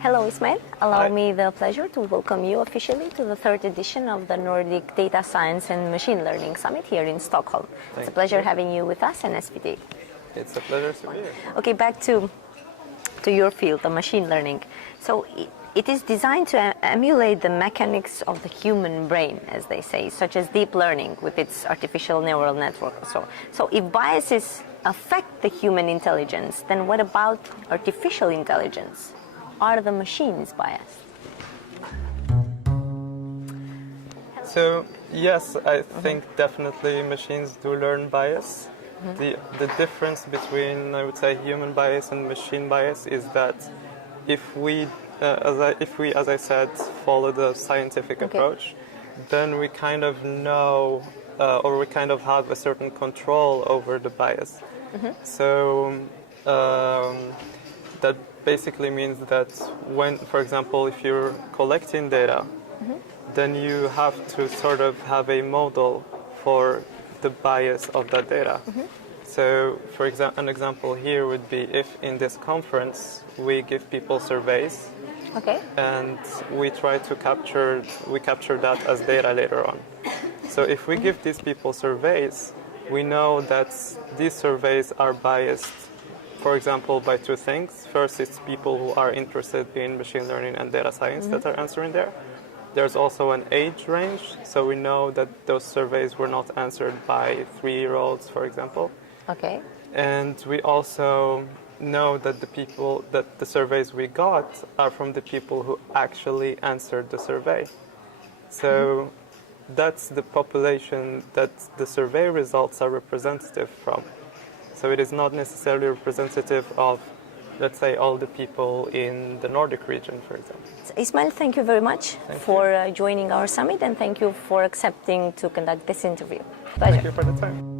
Hello, Ismail. Allow Hi. me the pleasure to welcome you officially to the third edition of the Nordic Data Science and Machine Learning Summit here in Stockholm. It's a pleasure having you with us and SVD. It's a pleasure to be here. Okay, back to your field, the machine learning. So it is designed to emulate the mechanics of the human brain, as they say, such as deep learning with its artificial neural network. So if biases affect the human intelligence, then what about artificial intelligence? Are the machines biased? So yes, I think definitely machines do learn bias. The difference between, I would say, human bias and machine bias is that if we, as I said, follow the scientific approach, then we kind of know, or we kind of have a certain control over the bias. So that basically means that when, for example, if you're collecting data, then you have to sort of have a model for the bias of that data. So, for example, an example here would be if in this conference we give people surveys, and we try to capture that as data later on. So if we give these people surveys, we know that these surveys are biased, for example, by two things. First, it's people who are interested in machine learning and data science that are answering there. There's also an age range, so we know that those surveys were not answered by 3-year-olds, for example. And we also know that the surveys we got are from the people who actually answered the survey. So that's the population that the survey results are representative from. So it is not necessarily representative of, let's say, all the people in the Nordic region, for example. Ismail, thank you very much for joining our summit, and thank you for accepting to conduct this interview. Pleasure. Thank you for the time.